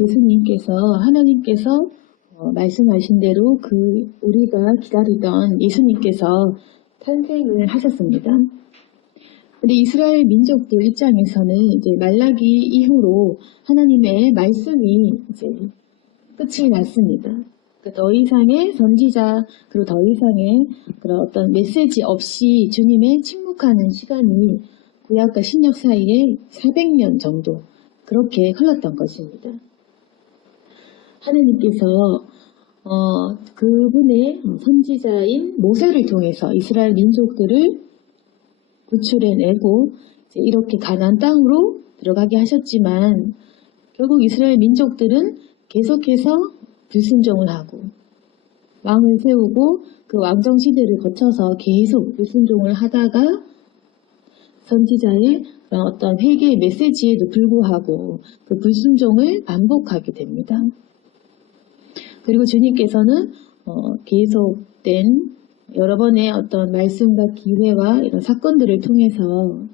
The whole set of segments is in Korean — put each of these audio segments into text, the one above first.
예수님께서 하나님께서 말씀하신 대로 우리가 기다리던 예수님께서 탄생을 하셨습니다. 근데 이스라엘 민족들 입장에서는 이제 말라기 이후로 하나님의 말씀이 이제 끝이 났습니다. 더 이상의 선지자 그리고 더 이상의 그런 어떤 메시지 없이 주님의 침묵하는 시간이 구약과 신약 사이에 400년 정도 그렇게 흘렀던 것입니다. 하나님께서 그분의 선지자인 모세를 통해서 이스라엘 민족들을 구출해내고 이제 이렇게 가나안 땅으로 들어가게 하셨지만 결국 이스라엘 민족들은 계속해서 불순종을 하고 왕을 세우고 그 왕정 시대를 거쳐서 계속 불순종을 하다가 선지자의 그런 어떤 회개의 메시지에도 불구하고 그 불순종을 반복하게 됩니다. 그리고 주님께서는 계속된 여러 번의 어떤 말씀과 기회와 이런 사건들을 통해서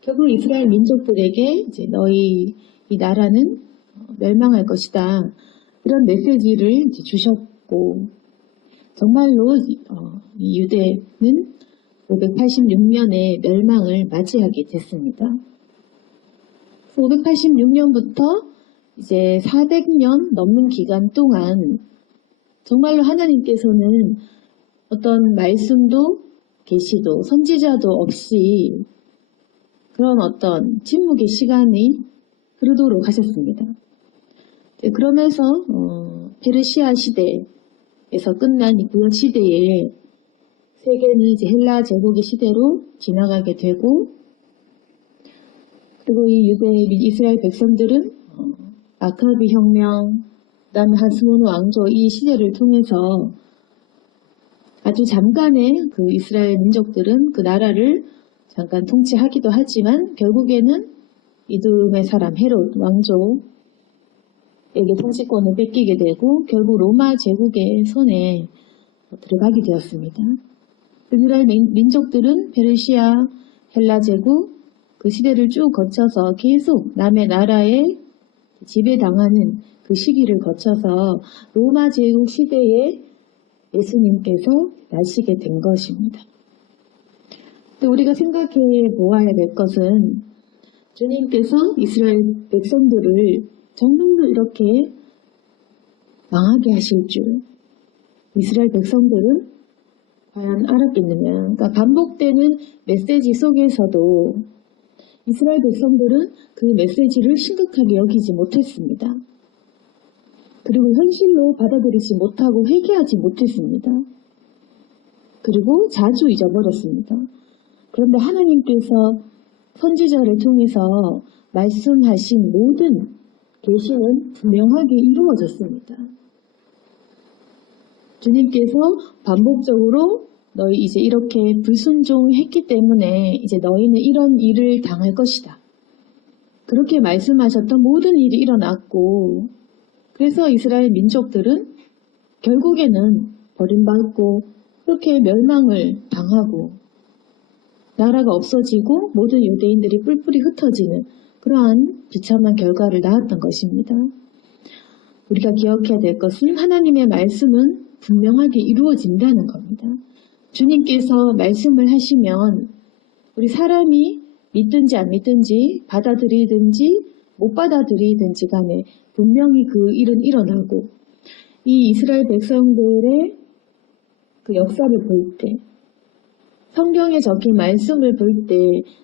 결국 이스라엘 민족들에게 이제 너희 이 나라는 멸망할 것이다. 이런 메시지를 이제 주셨고 정말로 이 유대는 586년의 멸망을 맞이하게 됐습니다. 586년부터 이제 400년 넘는 기간 동안 정말로 하나님께서는 어떤 말씀도 계시도 선지자도 없이 그런 어떤 침묵의 시간이 흐르도록 하셨습니다. 그러면서 페르시아 시대에서 끝난 이 구약 시대에 세계는 이제 헬라 제국의 시대로 지나가게 되고 그리고 이 유대 및 이스라엘 백성들은 아카비 혁명, 그다음에 하스모노 왕조 이 시대를 통해서 아주 잠깐의 그 이스라엘 민족들은 그 나라를 잠깐 통치하기도 하지만 결국에는 이두메 사람 헤롯 왕조에게 통치권을 뺏기게 되고 결국 로마 제국의 손에 들어가게 되었습니다. 이스라엘 민족들은 페르시아, 헬라 제국 그 시대를 쭉 거쳐서 계속 남의 나라에 지배당하는 그 시기를 거쳐서 로마 제국 시대에 예수님께서 나시게 된 것입니다. 또 우리가 생각해 보아야 될 것은 주님께서 이스라엘 백성들을 정말로 이렇게 망하게 하실 줄 이스라엘 백성들은 과연 알았겠느냐. 그러니까 반복되는 메시지 속에서도 이스라엘 백성들은 그 메시지를 심각하게 여기지 못했습니다. 그리고 현실로 받아들이지 못하고 회개하지 못했습니다. 그리고 자주 잊어버렸습니다. 그런데 하나님께서 선지자를 통해서 말씀하신 모든 계시는 분명하게 이루어졌습니다. 주님께서 반복적으로 너희 이제 이렇게 불순종했기 때문에 이제 너희는 이런 일을 당할 것이다. 그렇게 말씀하셨던 모든 일이 일어났고 그래서 이스라엘 민족들은 결국에는 버림받고 그렇게 멸망을 당하고 나라가 없어지고 모든 유대인들이 뿔뿔이 흩어지는 그러한 비참한 결과를 낳았던 것입니다. 우리가 기억해야 될 것은 하나님의 말씀은 분명하게 이루어진다는 겁니다. 주님께서 말씀을 하시면 우리 사람이 믿든지 안 믿든지 받아들이든지 못 받아들이든지 간에 분명히 그 일은 일어나고 이 이스라엘 백성들의 그 역사를 볼 때 성경에 적힌 말씀을 볼 때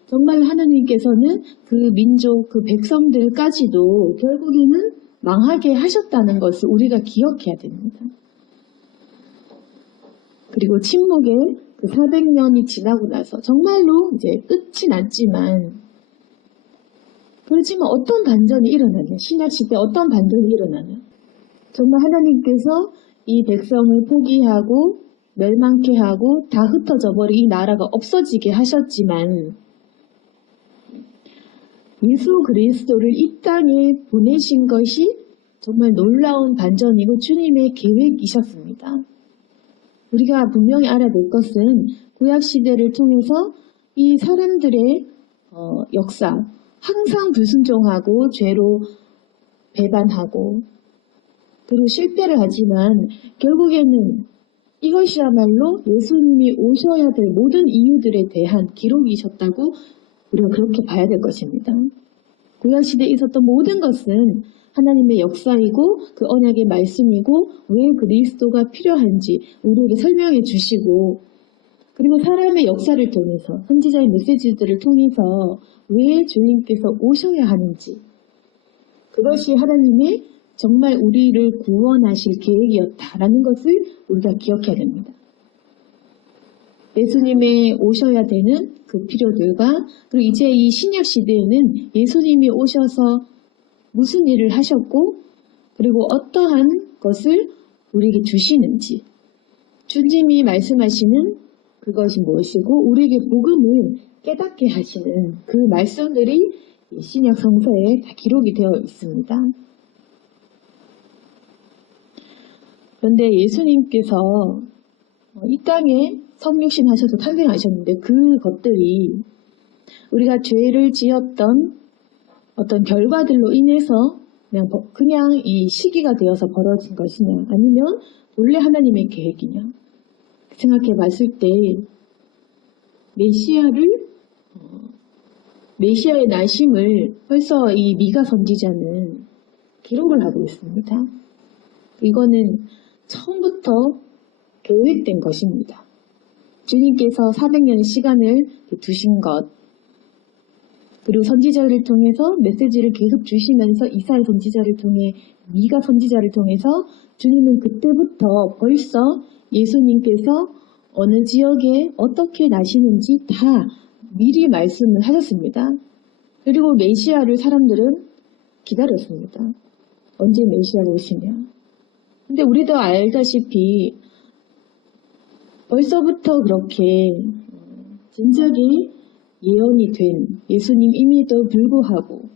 정말 하나님께서는 그 민족, 그 백성들까지도 결국에는 망하게 하셨다는 것을 우리가 기억해야 됩니다. 그리고 침묵의 그 400년이 지나고 나서 정말로 이제 끝이 났지만 그렇지만 어떤 반전이 일어나냐, 신약 시대 어떤 반전이 일어나냐. 정말 하나님께서 이 백성을 포기하고 멸망케 하고 다 흩어져 버린 이 나라가 없어지게 하셨지만 예수 그리스도를 이 땅에 보내신 것이 정말 놀라운 반전이고 주님의 계획이셨습니다. 우리가 분명히 알아야 될 것은 구약시대를 통해서 이 사람들의 역사, 항상 불순종하고 죄로 배반하고 그리고 실패를 하지만 결국에는 이것이야말로 예수님이 오셔야 될 모든 이유들에 대한 기록이셨다고 우리가 그렇게 봐야 될 것입니다. 구약시대에 있었던 모든 것은 하나님의 역사이고 그 언약의 말씀이고 왜 그리스도가 필요한지 우리에게 설명해 주시고 그리고 사람의 역사를 통해서 선지자의 메시지들을 통해서 왜 주님께서 오셔야 하는지 그것이 하나님의 정말 우리를 구원하실 계획이었다라는 것을 우리가 기억해야 됩니다. 예수님이 오셔야 되는 그 필요들과 그리고 이제 이 신약 시대에는 예수님이 오셔서 무슨 일을 하셨고 그리고 어떠한 것을 우리에게 주시는지 주님이 말씀하시는 그것이 무엇이고 우리에게 복음을 깨닫게 하시는 그 말씀들이 이 신약 성서에 다 기록이 되어 있습니다. 그런데 예수님께서 이 땅에 성육신 하셔서 탄생하셨는데 그것들이 우리가 죄를 지었던 어떤 결과들로 인해서 그냥 이 시기가 되어서 벌어진 것이냐 아니면 원래 하나님의 계획이냐 생각해 봤을 때 메시아의 나심을 벌써 이 미가 선지자는 기록을 하고 있습니다. 이거는 처음부터 계획된 것입니다. 주님께서 400년의 시간을 두신 것 그리고 선지자를 통해서 메시지를 계속 주시면서 이사야 선지자를 통해 미가 선지자를 통해서 주님은 그때부터 벌써 예수님께서 어느 지역에 어떻게 나시는지 다 미리 말씀을 하셨습니다. 그리고 메시아를 사람들은 기다렸습니다. 언제 메시아가 오시냐. 근데 우리도 알다시피 벌써부터 그렇게 진작에 예언이 된 예수님임에도 불구하고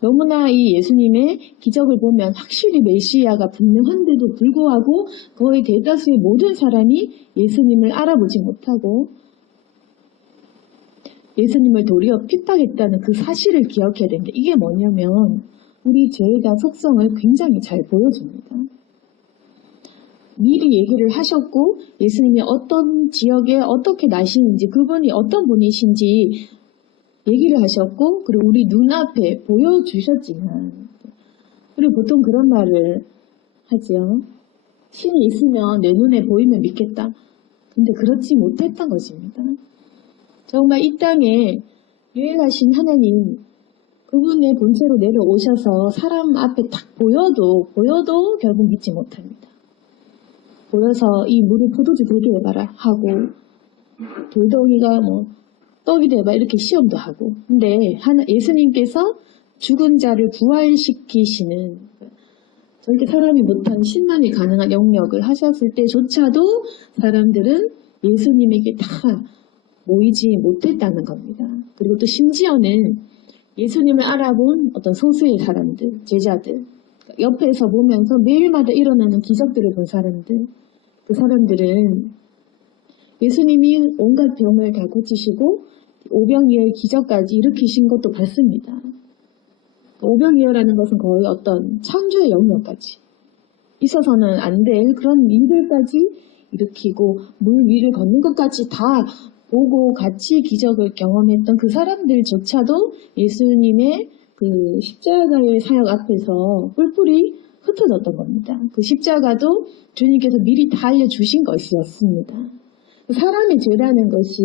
너무나 이 예수님의 기적을 보면 확실히 메시아가 분명한데도 불구하고 거의 대다수의 모든 사람이 예수님을 알아보지 못하고 예수님을 도리어 핍박했다는 그 사실을 기억해야 됩니다. 이게 뭐냐면 우리 죄가 속성을 굉장히 잘 보여줍니다. 미리 얘기를 하셨고 예수님이 어떤 지역에 어떻게 나시는지 그분이 어떤 분이신지 얘기를 하셨고 그리고 우리 눈앞에 보여주셨지만 그리고 보통 그런 말을 하죠. 신이 있으면 내 눈에 보이면 믿겠다. 근데 그렇지 못했던 것입니다. 정말 이 땅에 유일하신 하나님 그분의 본체로 내려오셔서 사람 앞에 딱 보여도 결국 믿지 못합니다. 보여서 이 물을 포도주 되게 해봐라 하고 돌덩이가 떡이 돼봐 이렇게 시험도 하고 근데 예수님께서 죽은 자를 부활시키시는 저렇게 사람이 못한 신만이 가능한 영역을 하셨을 때조차도 사람들은 예수님에게 다 모이지 못했다는 겁니다. 그리고 또 심지어는 예수님을 알아본 어떤 소수의 사람들, 제자들 옆에서 보면서 매일마다 일어나는 기적들을 본 사람들 그 사람들은 예수님이 온갖 병을 다 고치시고 오병이어의 기적까지 일으키신 것도 봤습니다. 오병이어라는 것은 거의 어떤 창조의 영역까지 있어서는 안 될 그런 일들까지 일으키고 물 위를 걷는 것까지 다 보고 같이 기적을 경험했던 그 사람들조차도 예수님의 그 십자가의 사역 앞에서 뿔뿔이 흩어졌던 겁니다. 그 십자가도 주님께서 미리 다 알려주신 것이었습니다. 사람의 죄라는 것이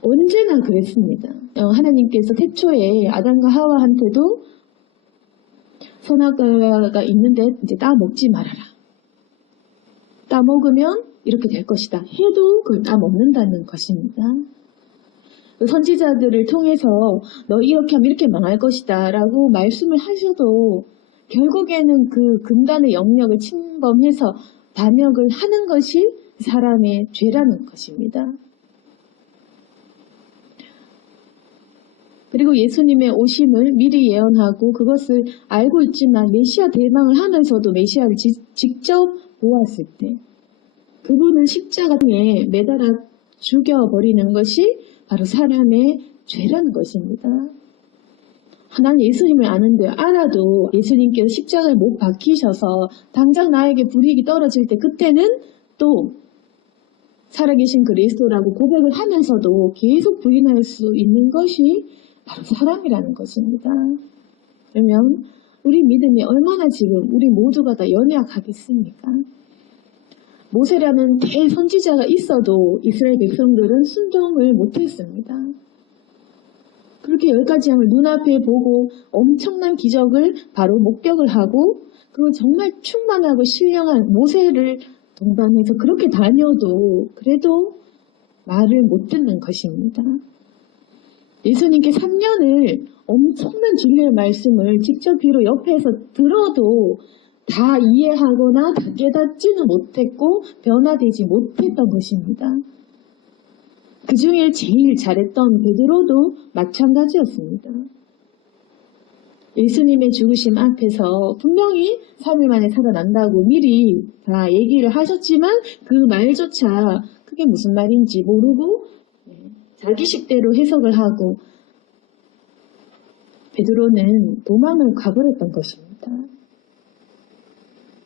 언제나 그랬습니다. 하나님께서 태초에 아담과 하와한테도 선악과가 있는데 이제 따먹지 말아라. 따먹으면 이렇게 될 것이다. 해도 그걸 따먹는다는 것입니다. 선지자들을 통해서 너 이렇게 하면 이렇게 망할 것이다 라고 말씀을 하셔도 결국에는 그 금단의 영역을 침범해서 반역을 하는 것이 사람의 죄라는 것입니다. 그리고 예수님의 오심을 미리 예언하고 그것을 알고 있지만 메시아 대망을 하면서도 메시아를 직접 보았을 때 그분을 십자가에 매달아 죽여버리는 것이 바로 사람의 죄라는 것입니다. 난 예수님을 아는데 알아도 예수님께서 십자가에 못 박히셔서 당장 나에게 불이익이 떨어질 때 그때는 또 살아계신 그리스도라고 고백을 하면서도 계속 부인할 수 있는 것이 바로 사람이라는 것입니다. 그러면 우리 믿음이 얼마나 지금 우리 모두가 다 연약하겠습니까? 모세라는 대선지자가 있어도 이스라엘 백성들은 순종을 못했습니다. 그렇게 10가지 양을 눈앞에 보고 엄청난 기적을 바로 목격을 하고 그리고 정말 충만하고 신령한 모세를 동반해서 그렇게 다녀도 그래도 말을 못 듣는 것입니다. 예수님께 3년을 엄청난 진리의 말씀을 직접 귀로 옆에서 들어도 다 이해하거나 다 깨닫지는 못했고 변화되지 못했던 것입니다. 그 중에 제일 잘했던 베드로도 마찬가지였습니다. 예수님의 죽으심 앞에서 분명히 3일 만에 살아난다고 미리 다 얘기를 하셨지만 그 말조차 그게 무슨 말인지 모르고 자기식대로 해석을 하고 베드로는 도망을 가버렸던 것입니다.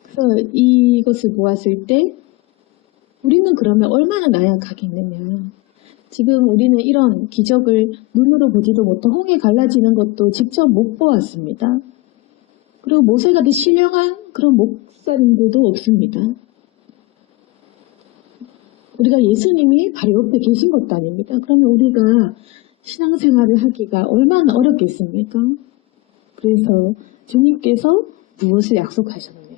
그래서 이것을 보았을 때 우리는 그러면 얼마나 나약하겠느냐. 지금 우리는 이런 기적을 눈으로 보지도 못한 홍해 갈라지는 것도 직접 못 보았습니다. 그리고 모세가 더 신령한 그런 목사님들도 없습니다. 우리가 예수님이 바로 옆에 계신 것도 아닙니다. 그러면 우리가 신앙생활을 하기가 얼마나 어렵겠습니까? 그래서 주님께서 무엇을 약속하셨느냐?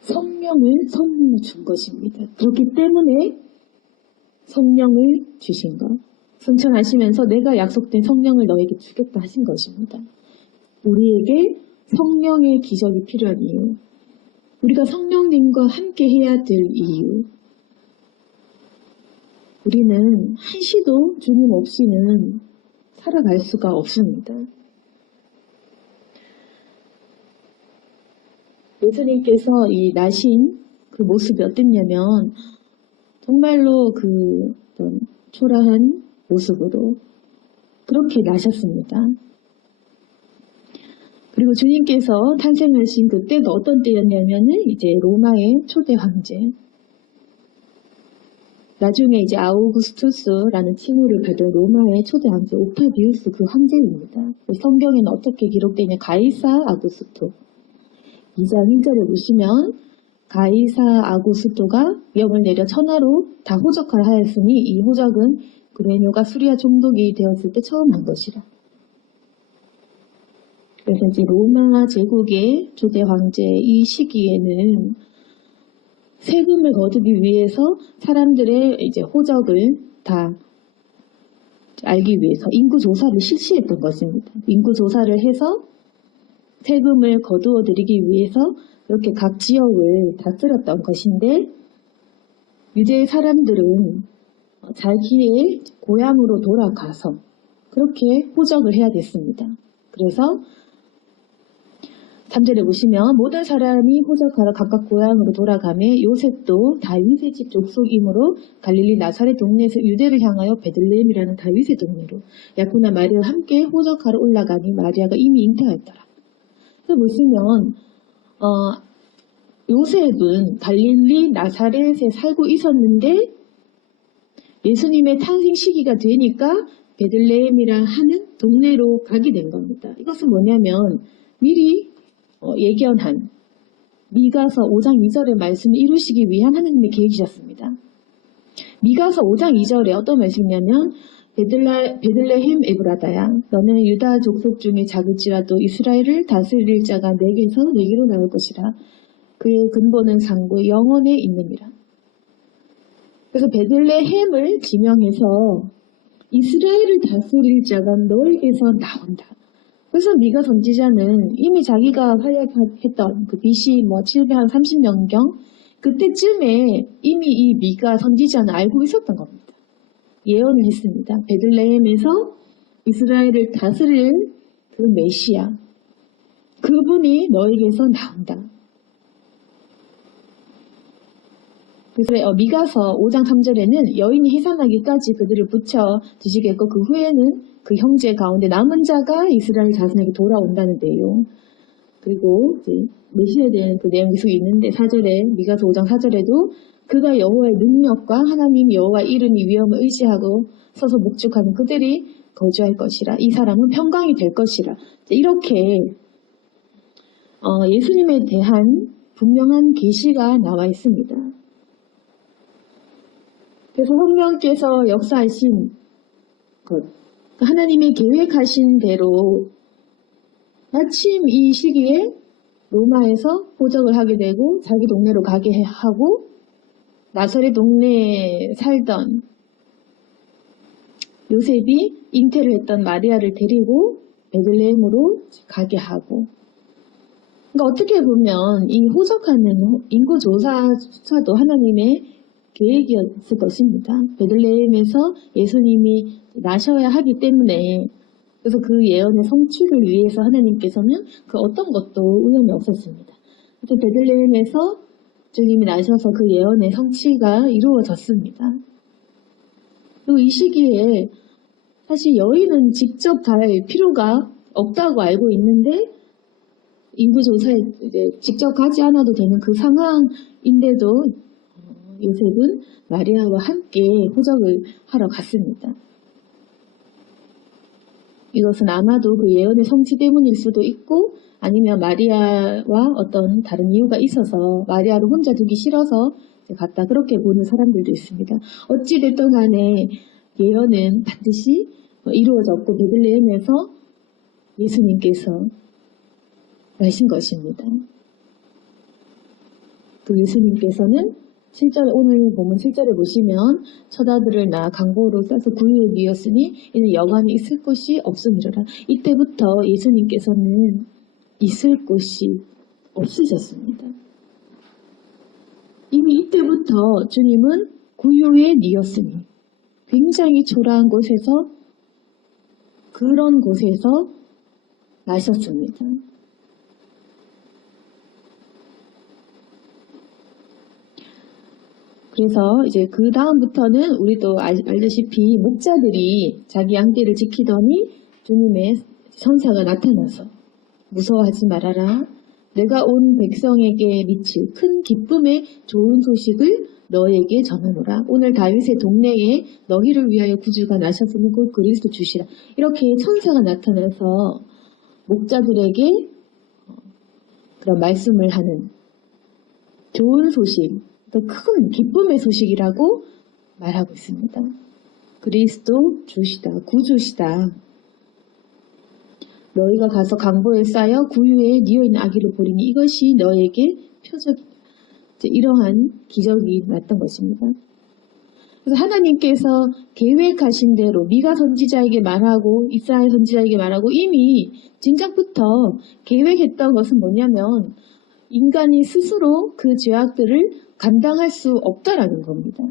성령을 선물로 준 것입니다. 그렇기 때문에 성령을 주신 것. 성천하시면서 내가 약속된 성령을 너에게 주겠다 하신 것입니다. 우리에게 성령의 기적이 필요한 이유. 우리가 성령님과 함께 해야 될 이유. 우리는 한시도 주님 없이는 살아갈 수가 없습니다. 예수님께서 이 나신 그 모습이 어땠냐면 정말로 그 초라한 모습으로 그렇게 나셨습니다. 그리고 주님께서 탄생하신 그때가 어떤 때였냐면은 이제 로마의 초대 황제. 나중에 이제 아우구스투스라는 칭호를 받은 로마의 초대 황제 옥타비우스 그 황제입니다. 성경에는 어떻게 기록되냐 가이사 아구스토 2장 1절에 보시면 가이사 아구스토가 명을 내려 천하로 다 호적하라 하였으니 이 호적은 그레뇨가 수리아 총독이 되었을 때 처음 한 것이라. 그래서 이제 로마 제국의 초대 황제 이 시기에는 세금을 거두기 위해서 사람들의 이제 호적을 다 알기 위해서 인구조사를 실시했던 것입니다. 인구조사를 해서 세금을 거두어 드리기 위해서 이렇게 각 지역을 다스렸던 것인데 유대 사람들은 자기의 고향으로 돌아가서 그렇게 호적을 해야 됐습니다. 그래서 3절에 보시면 모든 사람이 호적하러 각각 고향으로 돌아가며 요셉도 다윗의 집 족속이므로 갈릴리 나사렛 동네에서 유대를 향하여 베들레헴이라는 다윗의 동네로 야코나 마리아와 함께 호적하러 올라가니 마리아가 이미 잉태하였더라. 그래서 보시면 요셉은 갈릴리 나사렛에 살고 있었는데 예수님의 탄생 시기가 되니까 베들레헴이라 하는 동네로 가게 된 겁니다. 이것은 뭐냐면 미리 예견한 미가서 5장 2절의 말씀을 이루시기 위한 하나님의 계획이셨습니다. 미가서 5장 2절에 어떤 말씀이냐면 베들레헴 에브라다야 너는 유다 족속 중에 작을지라도 이스라엘을 다스릴 자가 내게로 나올 것이라. 그의 근본은 상고의 영원에 있느니라. 그래서 베들레헴을 지명해서 이스라엘을 다스릴 자가 너에게서 나온다. 그래서 미가 선지자는 이미 자기가 활약했던 그 BC 730년경 그때쯤에 이미 이 미가 선지자는 알고 있었던 겁니다. 예언을 했습니다. 베들레헴에서 이스라엘을 다스릴 그 메시아 그분이 너에게서 나온다. 그래서 미가서 5장 3절에는 여인이 해산하기까지 그들을 붙여 드시겠고 그 후에는 그 형제 가운데 남은 자가 이스라엘 자손에게 돌아온다는데요. 그리고 이제 메시아에 대한 그 내용이 계속 있는데 4절에 미가서 5장 4절에도 그가 여호와의 능력과 하나님 여호와 이름이 위엄을 의지하고 서서 목축하는 그들이 거주할 것이라. 이 사람은 평강이 될 것이라. 이렇게 예수님에 대한 분명한 계시가 나와 있습니다. 그래서 성령께서 역사하신 것, 하나님의 계획하신 대로 마침 이 시기에 로마에서 호적을 하게 되고 자기 동네로 가게 하고 나사렛 동네에 살던 요셉이 잉태를 했던 마리아를 데리고 베들레헴으로 가게 하고, 그러니까 어떻게 보면 이 호적하는 인구조사도 하나님의 계획이었을 것입니다. 베들레헴에서 예수님이 나셔야 하기 때문에, 그래서 그 예언의 성취를 위해서 하나님께서는 그 어떤 것도 우연이 없었습니다. 그래서 베들레헴에서 주님이 나셔서 그 예언의 성취가 이루어졌습니다. 그리고 이 시기에 사실 여인은 직접 갈 필요가 없다고 알고 있는데 인구조사에 직접 가지 않아도 되는 그 상황인데도 요셉은 마리아와 함께 호적을 하러 갔습니다. 이것은 아마도 그 예언의 성취 때문일 수도 있고 아니면 마리아와 어떤 다른 이유가 있어서 마리아를 혼자 두기 싫어서 갔다, 그렇게 보는 사람들도 있습니다. 어찌됐든 간에 예언은 반드시 이루어졌고 베들레헴에서 예수님께서 나신 것입니다. 그 예수님께서는 7절, 오늘 보면 7절에 보시면 처자들을 낳아 강보로 싸서 구유에 뉘었으니 이는 여관에 있을 곳이 없음이로라. 이때부터 예수님께서는 있을 곳이 없으셨습니다. 이미 이때부터 주님은 구유에 뉘었으니 굉장히 초라한 곳에서, 그런 곳에서 나셨습니다. 그래서 이제 그 다음부터는 우리도 알다시피 목자들이 자기 양떼를 지키더니 주님의 천사가 나타나서 무서워하지 말아라. 내가 온 백성에게 미칠 큰 기쁨의 좋은 소식을 너에게 전하노라. 오늘 다윗의 동네에 너희를 위하여 구주가 나셨으니 곧 그리스도 주시라. 이렇게 천사가 나타나서 목자들에게 그런 말씀을 하는 좋은 소식, 더 큰 기쁨의 소식이라고 말하고 있습니다. 그리스도 주시다, 구주시다. 너희가 가서 강보에 쌓여 구유에 뉘어있는 아기를 보리니 이것이 너에게 표적이다. 이러한 기적이 났던 것입니다. 그래서 하나님께서 계획하신 대로 미가 선지자에게 말하고 이스라엘 선지자에게 말하고 이미 진작부터 계획했던 것은 뭐냐면 인간이 스스로 그 죄악들을 감당할 수 없다라는 겁니다.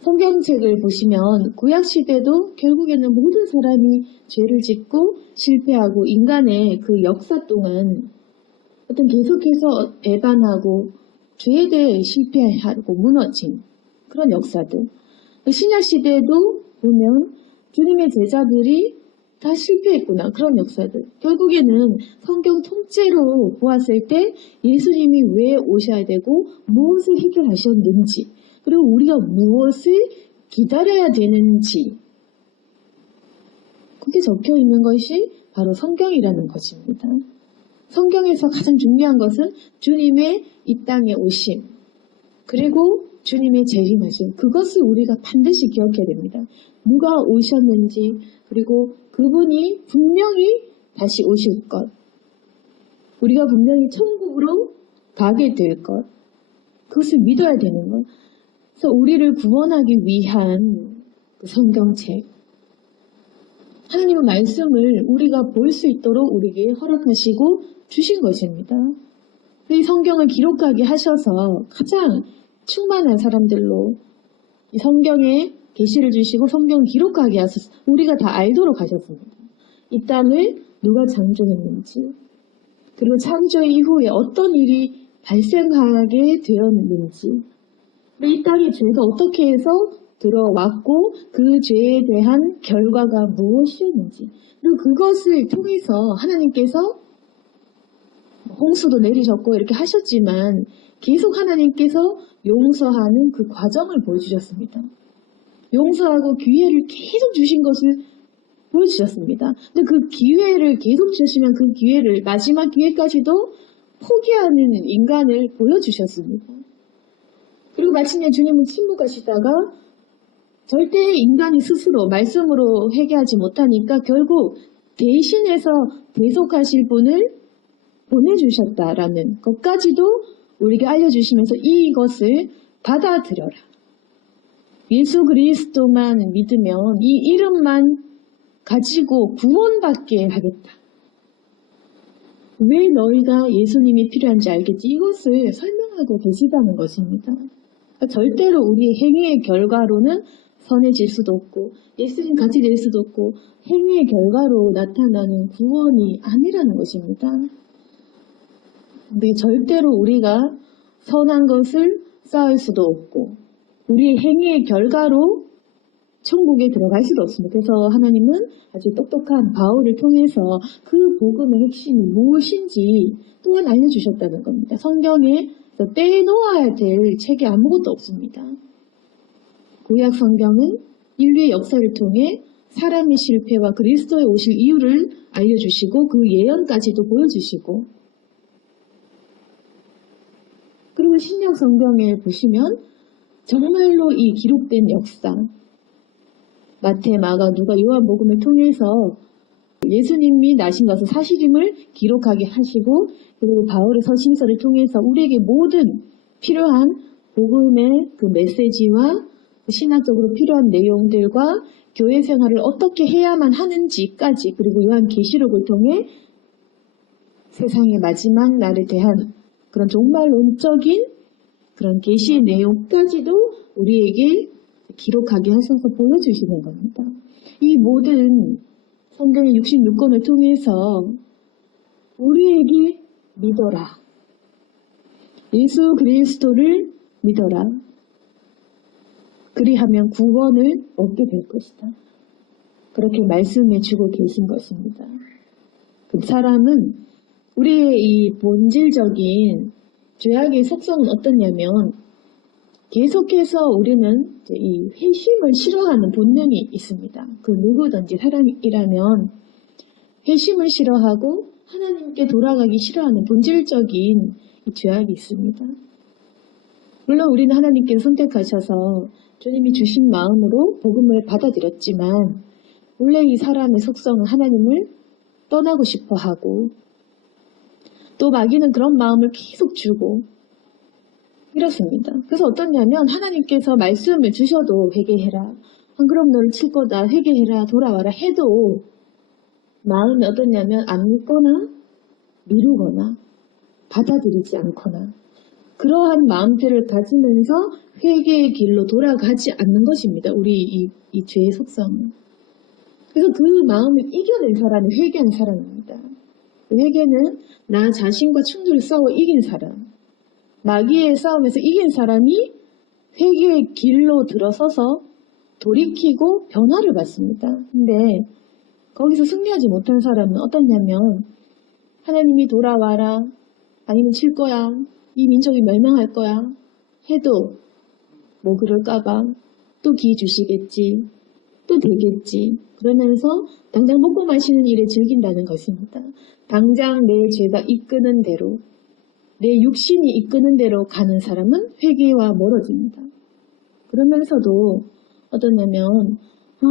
성경책을 보시면 구약시대도 결국에는 모든 사람이 죄를 짓고 실패하고 인간의 그 역사 동안 어떤 계속해서 배반하고 죄에 대해 실패하고 무너진 그런 역사들. 신약시대도 보면 주님의 제자들이 다 실패했구나, 그런 역사들. 결국에는 성경 통째로 보았을 때 예수님이 왜 오셔야 되고 무엇을 해결하셨는지, 그리고 우리가 무엇을 기다려야 되는지, 그게 적혀 있는 것이 바로 성경이라는 것입니다. 성경에서 가장 중요한 것은 주님의 이 땅에 오심, 그리고 주님의 재림하심, 그것을 우리가 반드시 기억해야 됩니다. 누가 오셨는지, 그리고 그분이 분명히 다시 오실 것, 우리가 분명히 천국으로 가게 될 것, 그것을 믿어야 되는 것. 그래서 우리를 구원하기 위한 그 성경책, 하나님의 말씀을 우리가 볼 수 있도록 우리에게 허락하시고 주신 것입니다. 이 성경을 기록하게 하셔서 가장 충만한 사람들로 이 성경에 계시를 주시고 성경을 기록하게 하셔서 우리가 다 알도록 하셨습니다. 이 땅을 누가 창조했는지, 그리고 창조 이후에 어떤 일이 발생하게 되었는지, 이 땅에 죄가 어떻게 해서 들어왔고 그 죄에 대한 결과가 무엇이었는지, 그리고 그것을 통해서 하나님께서 홍수도 내리셨고 이렇게 하셨지만 계속 하나님께서 용서하는 그 과정을 보여주셨습니다. 용서하고 기회를 계속 주신 것을 보여주셨습니다. 근데 그 기회를 계속 주시면 그 기회를 마지막 기회까지도 포기하는 인간을 보여주셨습니다. 그리고 마침내 주님은 침묵하시다가 절대 인간이 스스로 말씀으로 회개하지 못하니까 결국 대신해서 대속하실 분을 보내주셨다라는 것까지도 우리에게 알려주시면서 이것을 받아들여라. 예수 그리스도만 믿으면 이 이름만 가지고 구원받게 하겠다. 왜 너희가 예수님이 필요한지 알겠지? 이것을 설명하고 계시다는 것입니다. 그러니까 절대로 우리의 행위의 결과로는 선해질 수도 없고 예수님 같이 될 수도 없고 행위의 결과로 나타나는 구원이 아니라는 것입니다. 근데 절대로 우리가 선한 것을 쌓을 수도 없고 우리의 행위의 결과로 천국에 들어갈 수도 없습니다. 그래서 하나님은 아주 똑똑한 바울을 통해서 그 복음의 핵심이 무엇인지 또한 알려주셨다는 겁니다. 성경에 빼놓아야 될 책이 아무것도 없습니다. 구약 성경은 인류의 역사를 통해 사람의 실패와 그리스도의 오실 이유를 알려주시고 그 예언까지도 보여주시고, 그리고 신약 성경에 보시면 정말로 이 기록된 역사, 마태, 마가, 누가, 요한복음을 통해서 예수님이 나신 것은 사실임을 기록하게 하시고, 그리고 바울의 서신서를 통해서 우리에게 모든 필요한 복음의 그 메시지와 신학적으로 필요한 내용들과 교회 생활을 어떻게 해야만 하는지까지, 그리고 요한계시록을 통해 세상의 마지막 날에 대한 그런 종말론적인 그런 계시의 내용까지도 우리에게 기록하게 하셔서 보여주시는 겁니다. 이 모든 성경의 66권을 통해서 우리에게 믿어라. 예수 그리스도를 믿어라. 그리하면 구원을 얻게 될 것이다. 그렇게 말씀해 주고 계신 것입니다. 그 사람은 우리의 이 본질적인 죄악의 속성은 어떠냐면 계속해서 우리는 이 회심을 싫어하는 본능이 있습니다. 그 누구든지 사람이라면 회심을 싫어하고 하나님께 돌아가기 싫어하는 본질적인 이 죄악이 있습니다. 물론 우리는 하나님께서 선택하셔서 주님이 주신 마음으로 복음을 받아들였지만 원래 이 사람의 속성은 하나님을 떠나고 싶어하고 또 마귀는 그런 마음을 계속 주고 이렇습니다. 그래서 어떠냐면 하나님께서 말씀을 주셔도 회개해라. 안 그럼 너를 칠 거다. 회개해라. 돌아와라 해도 마음이 어떠냐면 안 믿거나 미루거나 받아들이지 않거나 그러한 마음들을 가지면서 회개의 길로 돌아가지 않는 것입니다. 우리 이 죄의 속성은. 그래서 그 마음을 이겨낸 사람이 회개한 사람입니다. 회개는 나 자신과 충돌을 싸워 이긴 사람. 마귀의 싸움에서 이긴 사람이 회개의 길로 들어서서 돌이키고 변화를 받습니다. 근데 거기서 승리하지 못한 사람은 어떠냐면 하나님이 돌아와라. 아니면 칠 거야. 이 민족이 멸망할 거야. 해도 뭐 그럴까봐 또 기회 주시겠지. 또 되겠지. 그러면서 당장 먹고 마시는 일에 즐긴다는 것입니다. 당장 내 죄가 이끄는 대로 내 육신이 이끄는 대로 가는 사람은 회개와 멀어집니다. 그러면서도 어떠냐면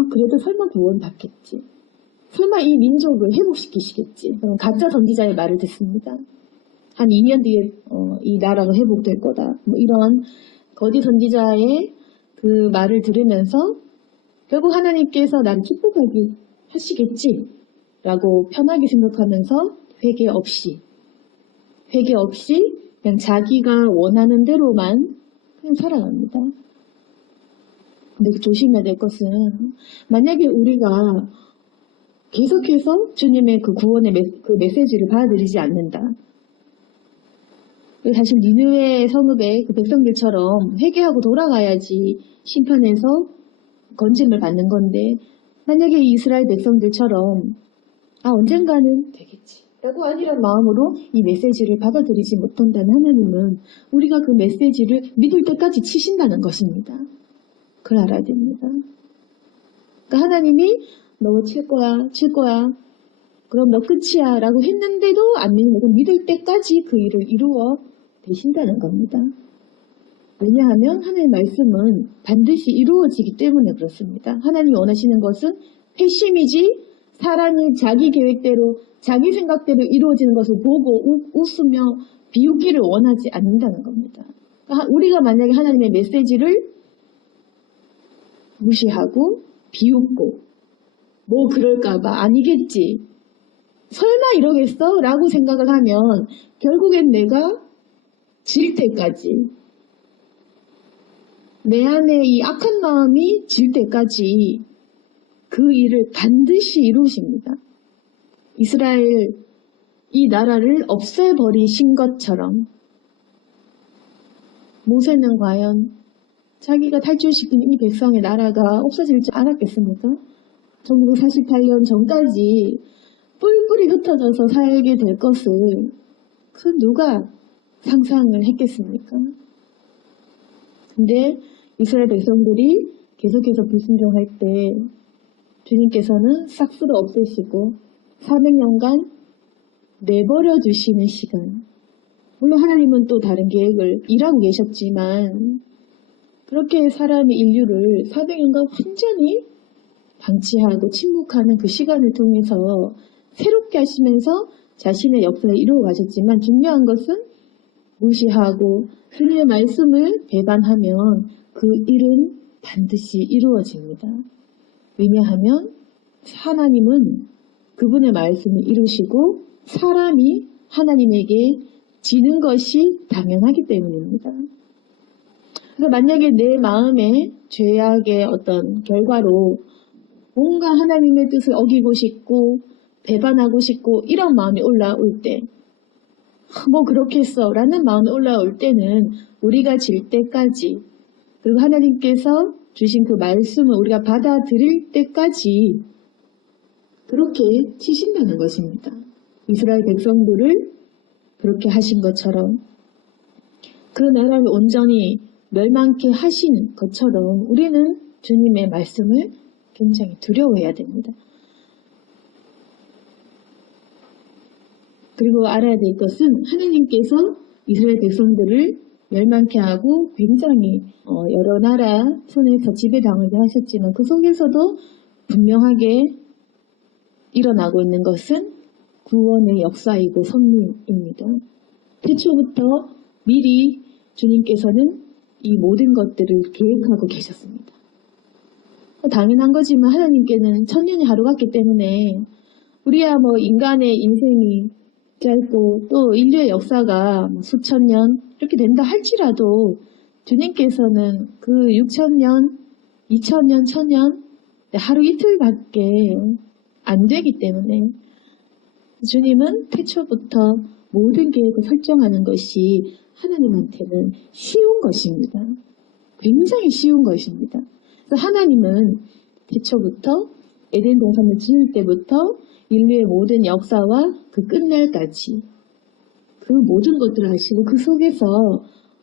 그래도 설마 구원 받겠지. 설마 이 민족을 회복시키시겠지. 그럼 가짜 선지자의 말을 듣습니다. 한 2년 뒤에 이 나라가 회복될 거다. 뭐 이런 거짓 선지자의 그 말을 들으면서 결국 하나님께서 나를 축복하게 하시겠지 라고 편하게 생각하면서 회개 없이 그냥 자기가 원하는 대로만 그냥 살아갑니다. 근데 조심해야 될 것은 만약에 우리가 계속해서 주님의 그 구원의 그 메시지를 받아들이지 않는다. 사실 니느웨 성읍의 그 백성들처럼 회개하고 돌아가야지 심판에서 건짐을 받는 건데, 만약에 이스라엘 백성들처럼 언젠가는 되겠지 라고 아니란 마음으로 이 메시지를 받아들이지 못한다는 하나님은 우리가 그 메시지를 믿을 때까지 치신다는 것입니다. 그걸 알아야 됩니다. 그러니까 하나님이 너 칠 거야 그럼 너 끝이야 라고 했는데도 안 믿는 것은 믿을 때까지 그 일을 이루어 되신다는 겁니다. 왜냐하면 하나님의 말씀은 반드시 이루어지기 때문에 그렇습니다. 하나님이 원하시는 것은 회심이지 사람이 자기 계획대로 자기 생각대로 이루어지는 것을 보고 웃으며 비웃기를 원하지 않는다는 겁니다. 그러니까 우리가 만약에 하나님의 메시지를 무시하고 비웃고 뭐 그럴까봐 아니겠지 설마 이러겠어? 라고 생각을 하면 결국엔 내가 질 때까지 내 안에 이 악한 마음이 질 때까지 그 일을 반드시 이루십니다. 이스라엘 이 나라를 없애버리신 것처럼 모세는 과연 자기가 탈출시킨 이 백성의 나라가 없어질 줄 알았겠습니까? 1948년 전까지 뿔뿔이 흩어져서 살게 될 것을 그 누가 상상을 했겠습니까? 근데 이스라엘 백성들이 계속해서 불순종할 때 주님께서는 싹 쓸어 없애시고 400년간 내버려 두시는 시간. 물론 하나님은 또 다른 계획을 일하고 계셨지만 그렇게 사람의 인류를 400년간 완전히 방치하고 침묵하는 그 시간을 통해서 새롭게 하시면서 자신의 역사를 이루어 가셨지만 중요한 것은 무시하고 주님의 말씀을 배반하면 그 일은 반드시 이루어집니다. 왜냐하면 하나님은 그분의 말씀을 이루시고 사람이 하나님에게 지는 것이 당연하기 때문입니다. 그래서 만약에 내 마음에 죄악의 어떤 결과로 뭔가 하나님의 뜻을 어기고 싶고 배반하고 싶고 이런 마음이 올라올 때 뭐 그렇겠어 라는 마음이 올라올 때는 우리가 질 때까지 그리고 하나님께서 주신 그 말씀을 우리가 받아들일 때까지 그렇게 치신다는 것입니다. 이스라엘 백성들을 그렇게 하신 것처럼 그 나라를 온전히 멸망케 하신 것처럼 우리는 주님의 말씀을 굉장히 두려워해야 됩니다. 그리고 알아야 될 것은 하나님께서 이스라엘 백성들을 멸망케 하고 굉장히 여러 나라 손에서 지배당하게 하셨지만 그 속에서도 분명하게 일어나고 있는 것은 구원의 역사이고 섭리입니다. 태초부터 미리 주님께서는 이 모든 것들을 계획하고 계셨습니다. 당연한 거지만 하나님께는 천년이 하루 같기 때문에 우리야 뭐 인간의 인생이 짧고 또 인류의 역사가 수천 년 이렇게 된다 할지라도 주님께서는 그 6,000년, 2,000년, 1,000년 하루 이틀밖에 안 되기 때문에 주님은 태초부터 모든 계획을 설정하는 것이 하나님한테는 쉬운 것입니다. 굉장히 쉬운 것입니다. 그래서 하나님은 태초부터 에덴 동산을 지을 때부터 인류의 모든 역사와 그 끝날까지 그 모든 것들을 하시고 그 속에서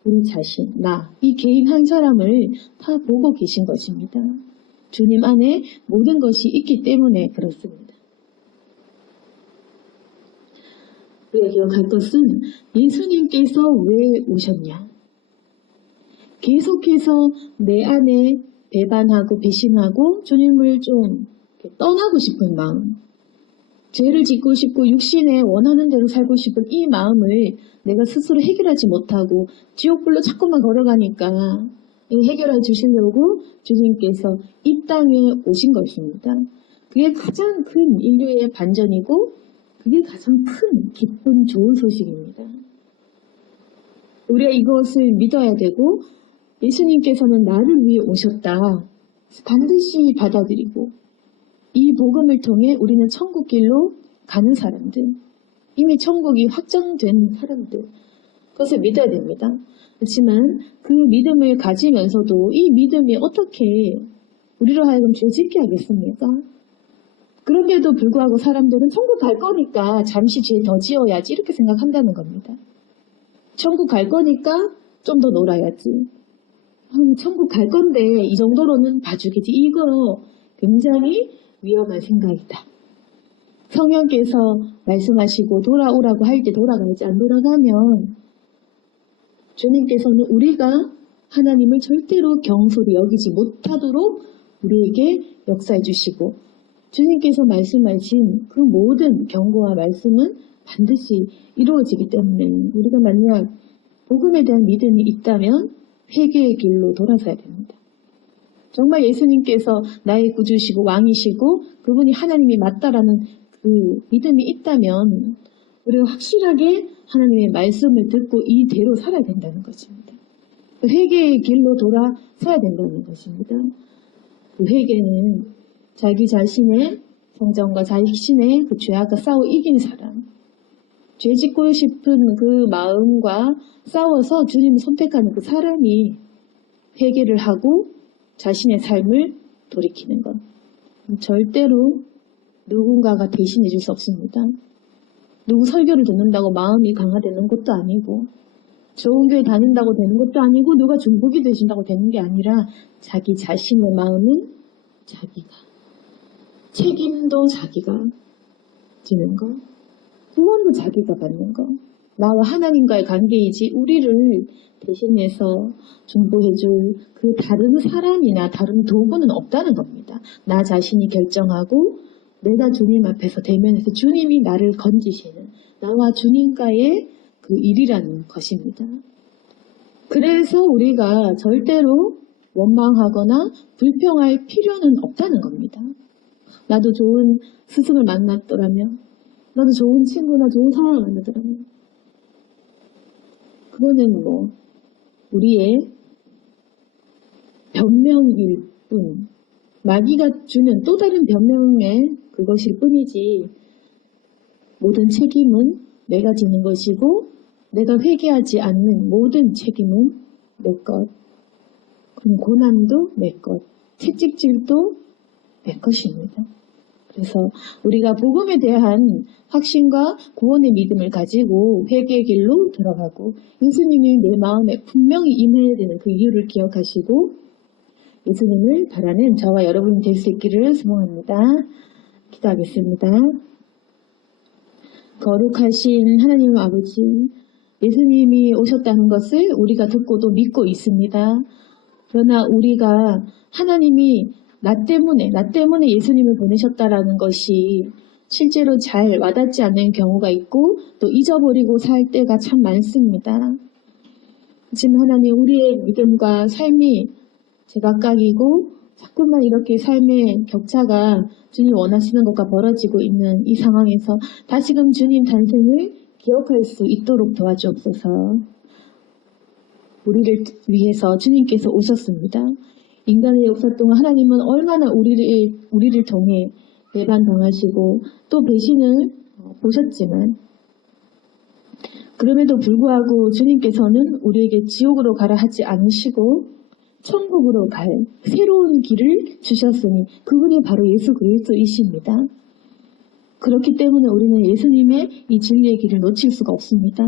우리 자신, 이 개인 한 사람을 다 보고 계신 것입니다. 주님 안에 모든 것이 있기 때문에 그렇습니다. 우리가 기억할 것은 예수님께서 왜 오셨냐? 계속해서 내 안에 배반하고 배신하고 주님을 좀 떠나고 싶은 마음, 죄를 짓고 싶고 육신에 원하는 대로 살고 싶은 이 마음을 내가 스스로 해결하지 못하고 지옥불로 자꾸만 걸어가니까 해결해 주시려고 주님께서 이 땅에 오신 것입니다. 그게 가장 큰 인류의 반전이고 그게 가장 큰 기쁜 좋은 소식입니다. 우리가 이것을 믿어야 되고 예수님께서는 나를 위해 오셨다. 반드시 받아들이고 이 복음을 통해 우리는 천국길로 가는 사람들, 이미 천국이 확정된 사람들, 그것을 믿어야 됩니다. 그렇지만 그 믿음을 가지면서도 이 믿음이 어떻게 우리로 하여금 죄 짓게 하겠습니까? 그런데도 불구하고 사람들은 천국 갈 거니까 잠시 죄 더 지어야지 이렇게 생각한다는 겁니다. 천국 갈 거니까 좀 더 놀아야지. 천국 갈 건데 이 정도로는 봐주겠지. 이거 굉장히 위험한 생각이다. 성령께서 말씀하시고 돌아오라고 할 때 돌아가야지. 안 돌아가면 주님께서는 우리가 하나님을 절대로 경솔히 여기지 못하도록 우리에게 역사해 주시고, 주님께서 말씀하신 그 모든 경고와 말씀은 반드시 이루어지기 때문에 우리가 만약 복음에 대한 믿음이 있다면 회개의 길로 돌아서야 됩니다. 정말 예수님께서 나의 구주시고 왕이시고 그분이 하나님이 맞다라는 그 믿음이 있다면 우리가 확실하게 하나님의 말씀을 듣고 이대로 살아야 된다는 것입니다. 회개의 길로 돌아서야 된다는 것입니다. 그 회개는 자기 자신의 성정과 자신의 그 죄악과 싸워 이긴 사람, 죄 짓고 싶은 그 마음과 싸워서 주님을 선택하는 그 사람이 회개를 하고 자신의 삶을 돌이키는 것. 절대로 누군가가 대신해 줄 수 없습니다. 누구 설교를 듣는다고 마음이 강화되는 것도 아니고, 좋은 교회 다닌다고 되는 것도 아니고, 누가 중복이 되신다고 되는 게 아니라 자기 자신의 마음은 자기가, 책임도 자기가 지는 것, 구원도 자기가 받는 것, 나와 하나님과의 관계이지 우리를 대신해서 중보해줄 그 다른 사람이나 다른 도구는 없다는 겁니다. 나 자신이 결정하고 내가 주님 앞에서 대면해서 주님이 나를 건지시는 나와 주님과의 그 일이라는 것입니다. 그래서 우리가 절대로 원망하거나 불평할 필요는 없다는 겁니다. 나도 좋은 스승을 만났더라면, 나도 좋은 친구나 좋은 사람을 만나더라면, 그거는 뭐 우리의 변명일 뿐, 마귀가 주는 또 다른 변명의 그것일 뿐이지, 모든 책임은 내가 지는 것이고 내가 회개하지 않는 모든 책임은 내 것, 그럼 고난도 내 것, 채찍질도 내 것입니다. 그래서 우리가 복음에 대한 확신과 구원의 믿음을 가지고 회개의 길로 들어가고, 예수님이 내 마음에 분명히 임해야 되는 그 이유를 기억하시고 예수님을 바라는 저와 여러분이 될 수 있기를 소망합니다. 기도하겠습니다. 거룩하신 하나님 아버지, 예수님이 오셨다는 것을 우리가 듣고도 믿고 있습니다. 그러나 우리가 하나님이 나 때문에 예수님을 보내셨다라는 것이 실제로 잘 와닿지 않는 경우가 있고 또 잊어버리고 살 때가 참 많습니다. 지금 하나님, 우리의 믿음과 삶이 제각각이고 자꾸만 이렇게 삶의 격차가 주님 원하시는 것과 벌어지고 있는 이 상황에서 다시금 주님 탄생을 기억할 수 있도록 도와주옵소서. 우리를 위해서 주님께서 오셨습니다. 인간의 역사 동안 하나님은 얼마나 우리를 통해 배반당하시고 또 배신을 보셨지만, 그럼에도 불구하고 주님께서는 우리에게 지옥으로 가라 하지 않으시고 천국으로 갈 새로운 길을 주셨으니 그분이 바로 예수 그리스도이십니다. 그렇기 때문에 우리는 예수님의 이 진리의 길을 놓칠 수가 없습니다.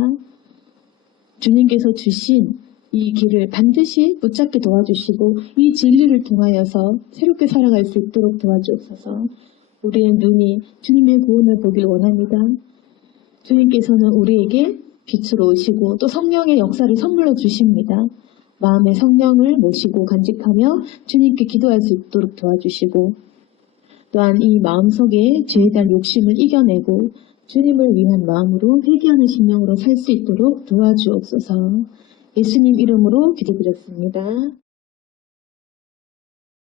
주님께서 주신 이 길을 반드시 붙잡게 도와주시고 이 진리를 통하여서 새롭게 살아갈 수 있도록 도와주옵소서. 우리의 눈이 주님의 구원을 보길 원합니다. 주님께서는 우리에게 빛으로 오시고 또 성령의 역사를 선물로 주십니다. 마음의 성령을 모시고 간직하며 주님께 기도할 수 있도록 도와주시고, 또한 이 마음속에 죄에 대한 욕심을 이겨내고 주님을 위한 마음으로 회개하는 심령으로 살 수 있도록 도와주옵소서. 예수님 이름으로 기도드렸습니다.